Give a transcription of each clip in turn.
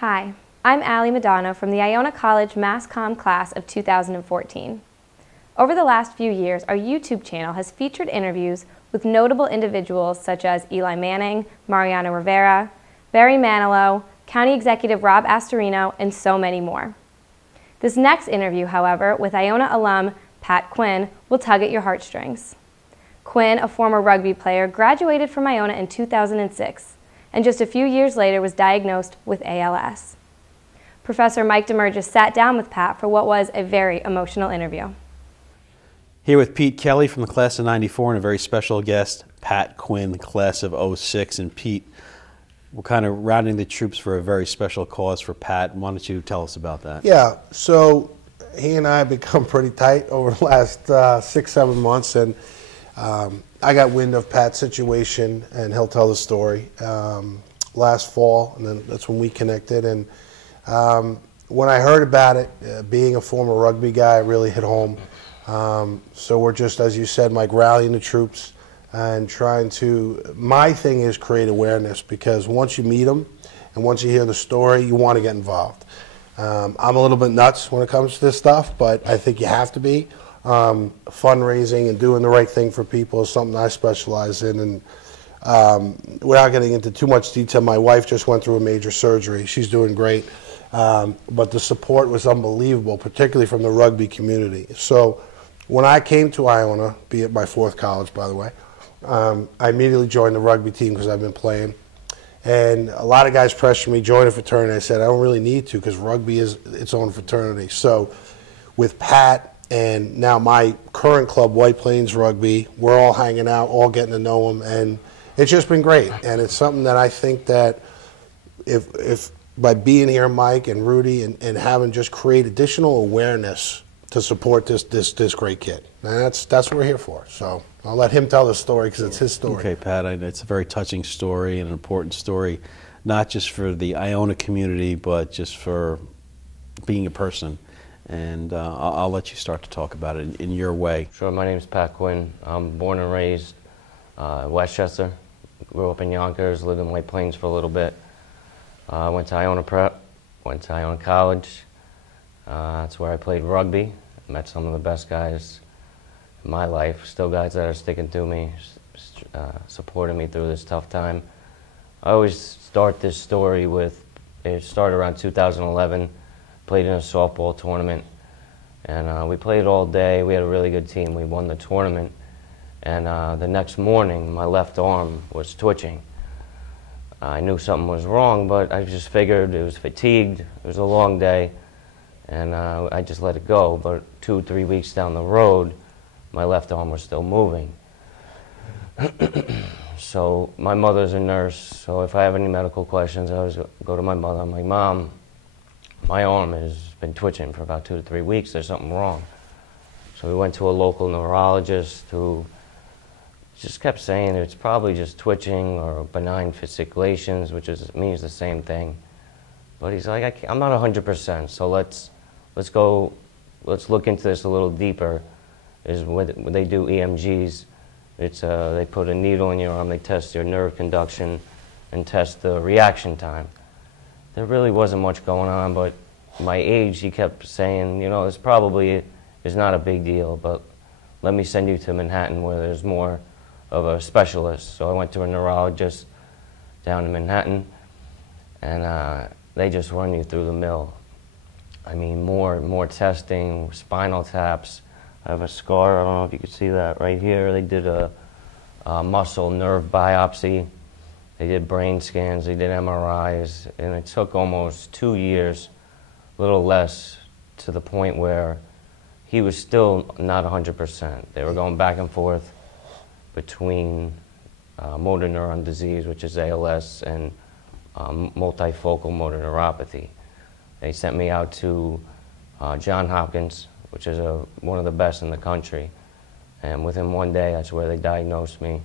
Hi, I'm Allie Madonna from the Iona College Mass Comm class of 2014. Over the last few years, our YouTube channel has featured interviews with notable individuals such as Eli Manning, Mariano Rivera, Barry Manilow, County Executive Rob Astorino, and so many more. This next interview, however, with Iona alum Pat Quinn, will tug at your heartstrings. Quinn, a former rugby player, graduated from Iona in 2006, and just a few years later was diagnosed with ALS. Professor Mike Demergis sat down with Pat for what was a very emotional interview. Here with Pete Kelly from the class of '94 and a very special guest, Pat Quinn, class of '06. And Pete, we're kind of routing the troops for a very special cause for Pat. Why don't you tell us about that? Yeah, so he and I have become pretty tight over the last 6-7 months, and I got wind of Pat's situation, and he'll tell the story, last fall, and then that's when we connected. And when I heard about it, being a former rugby guy, it really hit home. So we're just, as you said, Mike, rallying the troops and trying to, my thing is create awareness, because once you meet them and once you hear the story, you want to get involved. I'm a little bit nuts when it comes to this stuff, but I think you have to be. Fundraising and doing the right thing for people is something I specialize in. And without getting into too much detail, my wife just went through a major surgery. She's doing great. But the support was unbelievable, particularly from the rugby community. So when I came to Iona, be it my 4th college, by the way, I immediately joined the rugby team because I've been playing. And a lot of guys pressured me, join a fraternity. I said, I don't really need to, because rugby is its own fraternity. So with Pat and now my current club, White Plains Rugby, we're all hanging out, all getting to know them, and it's just been great. And it's something that I think that if by being here, Mike and Rudy, and having just create additional awareness to support this great kid. And that's what we're here for. So I'll let him tell the story, because it's his story. Okay, Pat, it's a very touching story and an important story, not just for the Iona community, but just for being a person. And I'll let you start to talk about it in your way. Sure, my name is Pat Quinn. I'm born and raised in Westchester. Grew up in Yonkers, lived in White Plains for a little bit. Went to Iona Prep, went to Iona College. That's where I played rugby. Met some of the best guys in my life, still guys that are sticking to me, supporting me through this tough time. I always start this story with, it started around 2011, played in a softball tournament, and we played all day. We had a really good team. We won the tournament, and the next morning my left arm was twitching. I knew something was wrong, but I just figured it was fatigued. It was a long day, and I just let it go. But 2-3 weeks down the road, my left arm was still moving. So my mother's a nurse, so if I have any medical questions, I always go to my mother. I'm like, Mom, my arm has been twitching for about 2 to 3 weeks. There's something wrong. So we went to a local neurologist who just kept saying it's probably just twitching or benign fasciculations, which means the same thing. But he's like, I'm not 100%, so let's look into this a little deeper. Is when they do EMGs, it's they put a needle in your arm, they test your nerve conduction and test the reaction time. There really wasn't much going on, but my age, he kept saying, you know, this probably is not a big deal, but let me send you to Manhattan where there's more of a specialist. So I went to a neurologist down in Manhattan, and they just run you through the mill. I mean, more testing, spinal taps. I have a scar, I don't know if you can see that right here. They did a muscle nerve biopsy. They did brain scans, they did MRIs, and it took almost 2 years, a little less, to the point where he was still not 100%. They were going back and forth between motor neuron disease, which is ALS, and multifocal motor neuropathy. They sent me out to Johns Hopkins, which is one of the best in the country. And within 1 day, that's where they diagnosed me,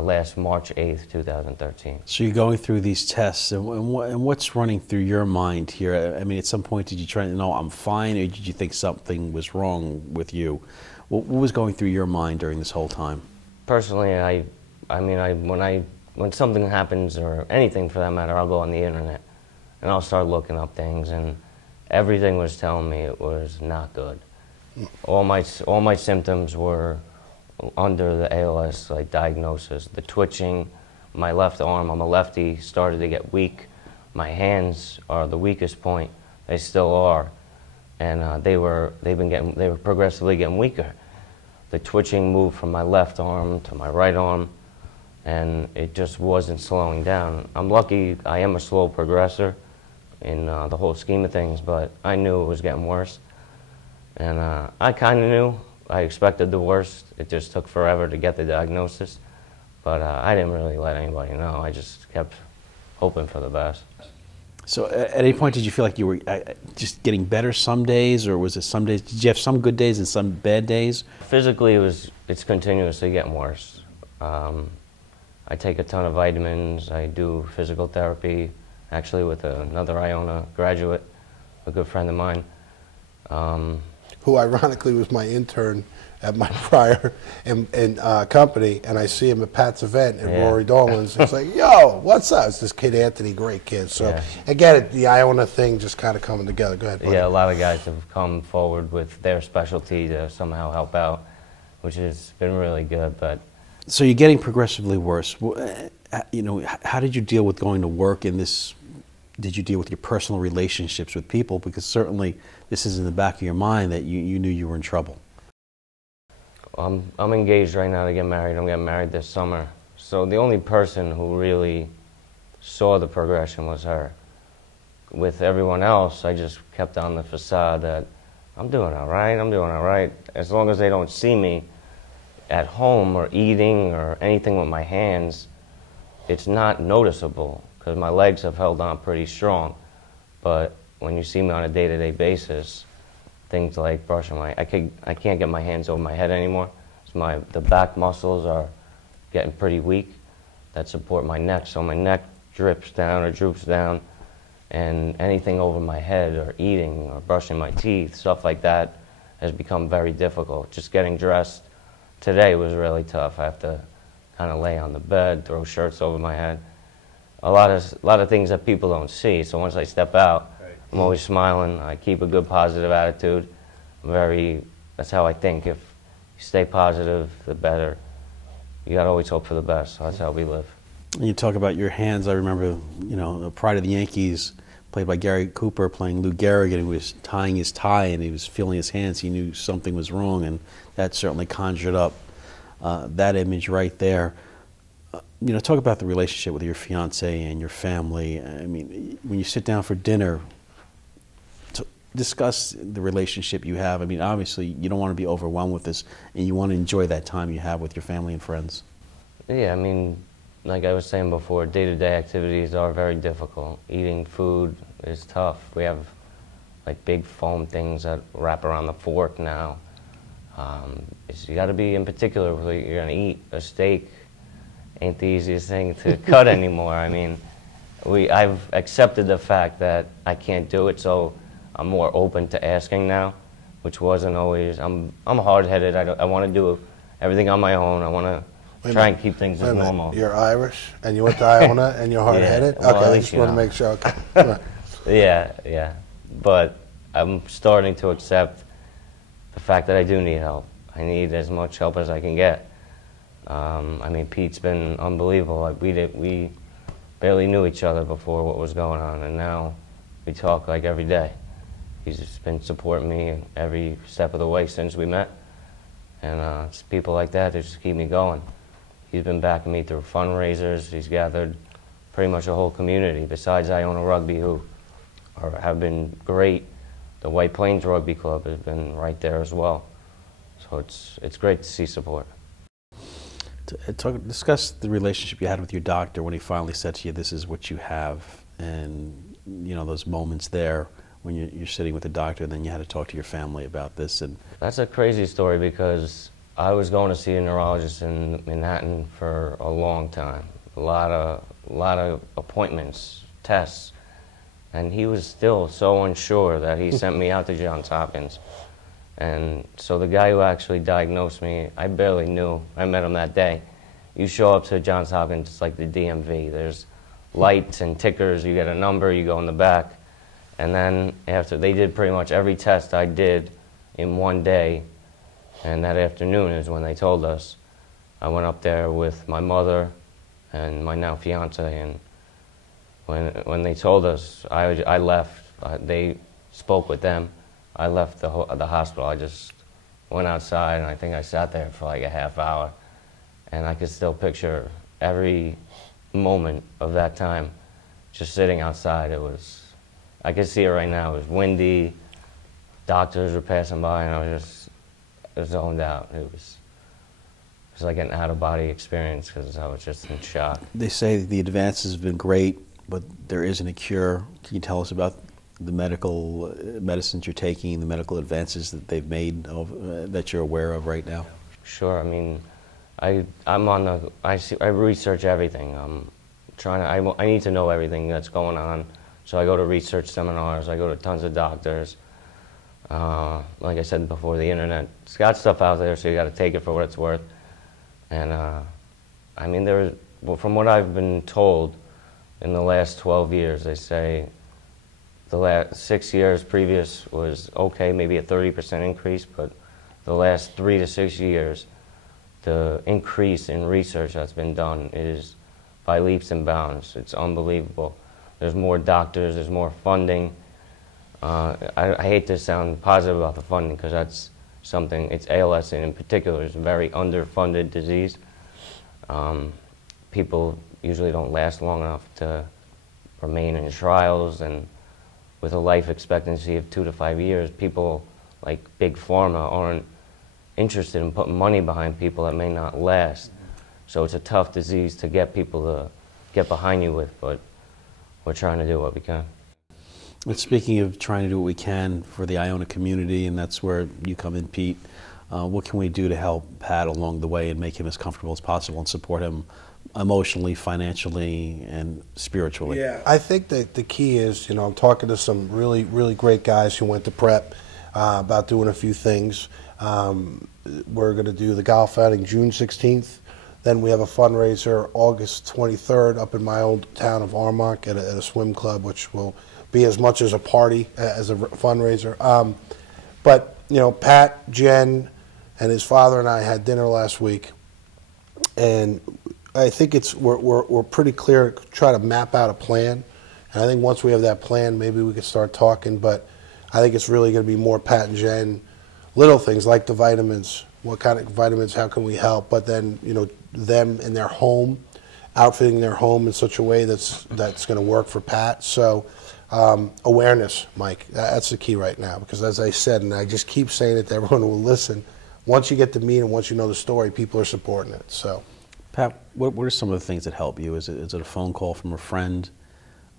last March 8th, 2013. So you're going through these tests, and what's running through your mind here? I mean, at some point, did you try to know I'm fine, or did you think something was wrong with you? What was going through your mind during this whole time? Personally, when something happens, or anything for that matter, I'll go on the internet and I'll start looking up things, and everything was telling me it was not good. All my symptoms were under the ALS like diagnosis. The twitching, my left arm, I'm a lefty, started to get weak. My hands are the weakest point. They still are, and they were progressively getting weaker. The twitching moved from my left arm to my right arm, and it just wasn't slowing down. I'm lucky I am a slow progressor in the whole scheme of things, but I knew it was getting worse. And I kind of knew. I expected the worst. It just took forever to get the diagnosis. But I didn't really let anybody know. I just kept hoping for the best. So at any point did you feel like you were just getting better some days, or was it some days, did you have some good days and some bad days? Physically, it's continuously getting worse. I take a ton of vitamins. I do physical therapy, actually with another Iona graduate, a good friend of mine. Who ironically was my intern at my prior company, and I see him at Pat's event at Rory Dolan's. It's like, yo, what's up? It's this kid Anthony, great kid. So I get it, the Iona thing just kind of coming together. Go ahead, buddy. Yeah, a lot of guys have come forward with their specialty to somehow help out, which has been really good. But so you're getting progressively worse. You know, how did you deal with going to work in this? Did you deal with your personal relationships with people? Because certainly this is in the back of your mind that you knew you were in trouble. I'm engaged right now to get married. I'm getting married this summer. So the only person who really saw the progression was her. With everyone else, I just kept on the facade that I'm doing all right, I'm doing all right. As long as they don't see me at home or eating or anything with my hands, it's not noticeable because my legs have held on pretty strong. But when you see me on a day-to-day basis, things like brushing I can't get my hands over my head anymore. So the back muscles are getting pretty weak that support my neck. So my neck drips down or droops down, and anything over my head or eating or brushing my teeth, stuff like that has become very difficult. Just getting dressed today was really tough. I have to kind of lay on the bed, throw shirts over my head. A lot of things that people don't see. So once I step out, I'm always smiling. I keep a good positive attitude. That's how I think. If you stay positive, the better. You gotta always hope for the best. So that's how we live. And you talk about your hands. I remember, you know, the Pride of the Yankees, played by Gary Cooper, playing Lou Gehrig, and he was tying his tie and he was feeling his hands. He knew something was wrong, and that certainly conjured up that image right there. You know, talk about the relationship with your fiance and your family. I mean, when you sit down for dinner, discuss the relationship you have. I mean, obviously, you don't want to be overwhelmed with this, and you want to enjoy that time you have with your family and friends. Yeah, I mean, like I was saying before, day-to-day activities are very difficult. Eating food is tough. We have like big foam things that wrap around the fork now. You got to be in particular with what you're going to eat. A steak ain't the easiest thing to cut anymore. I mean, I've accepted the fact that I can't do it, so I'm more open to asking now, which wasn't always. I'm hard-headed. I want to do everything on my own. I want to try and keep things as normal. You're Irish, and you went to Iona, and you're hard-headed? Yeah, well, okay, I just want to make sure. Okay. Right. Yeah. But I'm starting to accept the fact that I do need help. I need as much help as I can get. I mean, Pete's been unbelievable. We barely knew each other before what was going on, and now we talk like every day. He's just been supporting me every step of the way since we met, and it's people like that that just keep me going. He's been backing me through fundraisers. He's gathered pretty much a whole community besides Iona Rugby, who have been great. The White Plains Rugby Club has been right there as well. So it's great to see support. Discuss the relationship you had with your doctor when he finally said to you, "This is what you have," and you know those moments there when you're sitting with the doctor, and then you had to talk to your family about this. And that's a crazy story because I was going to see a neurologist in Manhattan for a long time, a lot of appointments, tests, and he was still so unsure that he sent me out to Johns Hopkins. And so the guy who actually diagnosed me, I barely knew. I met him that day. You show up to Johns Hopkins, it's like the DMV. There's lights and tickers. You get a number, you go in the back. And then after they did pretty much every test I did in one day, and that afternoon is when they told us. I went up there with my mother and my now fiance, and when they told us, I left. They spoke with them. I left the hospital. I just went outside, and I think I sat there for like a half hour, and I could still picture every moment of that time, just sitting outside. I could see it right now. It was windy, doctors were passing by, and I was just zoned out. It was like an out-of-body experience because I was just in shock. They say the advances have been great, but there isn't a cure. Can you tell us about the medical medicines you're taking, the medical advances that they've made that you're aware of right now? Sure. I mean, I research everything. I need to know everything that's going on. So I go to research seminars. I go to tons of doctors. Like I said before, the internet's got stuff out there, so you got to take it for what it's worth. And I mean, from what I've been told, in the last 12 years, they say the last 6 years previous was okay, maybe a 30% increase, but the last 3 to 6 years, the increase in research that's been done is by leaps and bounds. It's unbelievable. There's more doctors, there's more funding. I hate to sound positive about the funding because that's something, it's ALS in particular is a very underfunded disease. People usually don't last long enough to remain in trials, and with a life expectancy of 2 to 5 years, people like Big Pharma aren't interested in putting money behind people that may not last. So it's a tough disease to get people to get behind you with, but we're trying to do what we can. And speaking of trying to do what we can for the Iona community, and that's where you come in, Pete, what can we do to help Pat along the way and make him as comfortable as possible and support him emotionally, financially, and spiritually? Yeah, I think that the key is, I'm talking to some really, really great guys who went to prep about doing a few things. We're going to do the golf outing June 16th. Then we have a fundraiser August 23rd up in my old town of Armonk at a swim club, which will be as much as a party as a fundraiser. But, Pat, Jen, and his father and I had dinner last week, and I think we're pretty clear to try to map out a plan. And I think once we have that plan, maybe we can start talking. But I think it's really going to be more Pat and Jen, little things like the vitamins. What kind of vitamins? How can we help? But then, them in their home, outfitting their home in such a way that's going to work for Pat. So awareness, Mike, that's the key right now. Because as I said, and I just keep saying it to everyone who will listen, once you get to meet and once you know the story, people are supporting it. So, Pat, what are some of the things that help you? Is it a phone call from a friend?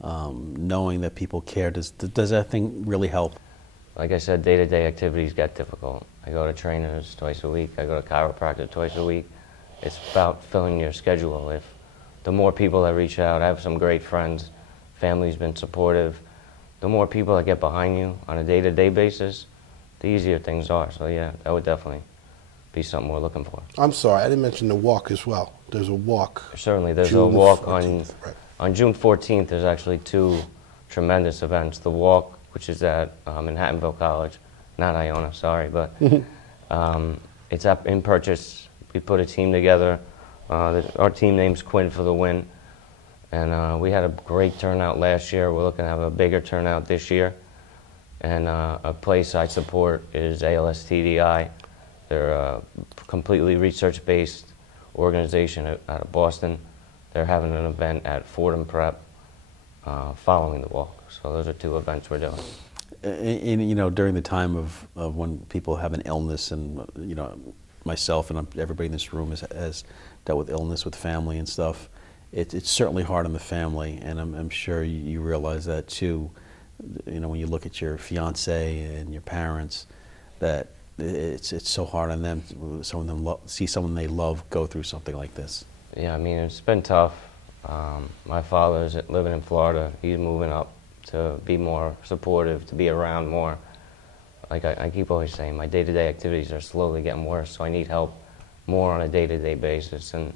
Knowing that people care, does that thing really help? Like I said, day-to-day activities get difficult. I go to trainers twice a week. I go to chiropractor twice a week. It's about filling your schedule. If the more people that reach out, I have some great friends, family's been supportive. The more people that get behind you on a day-to-day basis, the easier things are. So yeah, that would definitely be something we're looking for. I'm sorry, I didn't mention the walk as well. There's a walk. Certainly, there's June a walk 14th, on June 14th. There's actually 2 tremendous events. The walk, which is at Manhattanville College, not Iona, sorry, but it's up in Purchase. We put a team together. Our team name's Quinn for the Win, and we had a great turnout last year. We're looking to have a bigger turnout this year. And a place I support is ALS TDI. They're a completely research-based organization out of Boston. They're having an event at Fordham Prep following the walk. So those are 2 events we're doing. And during the time of when people have an illness, and myself and everybody in this room has dealt with illness with family and stuff, it's certainly hard on the family, and I'm sure you realize that too. When you look at your fiance and your parents, that it's so hard on them. See someone they love go through something like this. Yeah, I mean, it's been tough. My father's living in Florida. He's moving up to be more supportive, to be around more. Like I keep always saying, my day-to-day activities are slowly getting worse, so I need help more on a day-to-day basis. And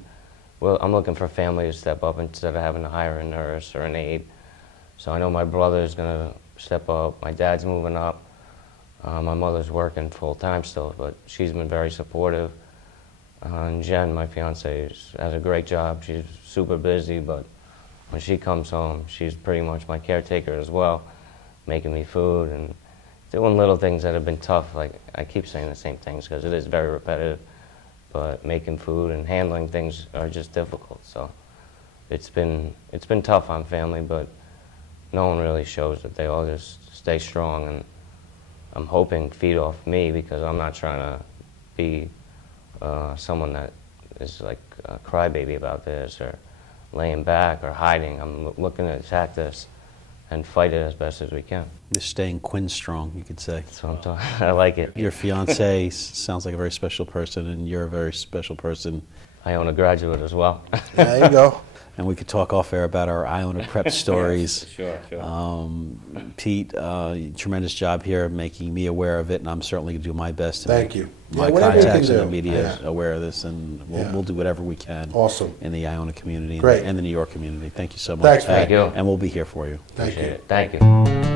well, I'm looking for family to step up instead of having to hire a nurse or an aide. So I know my brother's going to step up. My dad's moving up. My mother's working full-time still, but she's been very supportive. And Jen, my fiance, has a great job. She's super busy, but when she comes home, she's pretty much my caretaker as well, making me food and doing little things that have been tough. Like, I keep saying the same things because it is very repetitive, but making food and handling things are just difficult. So it's been tough on family, but no one really shows it. They all just stay strong, and I'm hoping feed off me because I'm not trying to be someone that is like a crybaby about this or laying back or hiding. I'm looking to attack this and fight it as best as we can. Just staying Quinn strong, you could say. That's what I'm talking. I like it. Your fiance sounds like a very special person, and you're a very special person. Iona graduate as well. There you go. And we could talk off air about our Iona prep stories. Sure, sure. Pete, tremendous job here making me aware of it, and I'm certainly going to do my best to Thank make you. my Yeah, whatever you contacts can and the do. media Yeah. aware of this, and we'll do whatever we can. Awesome. In the Iona community Great. and the New York community. Thank you so much. Thanks, Thank you. And we'll be here for you. Thank Appreciate you. it. Thank you.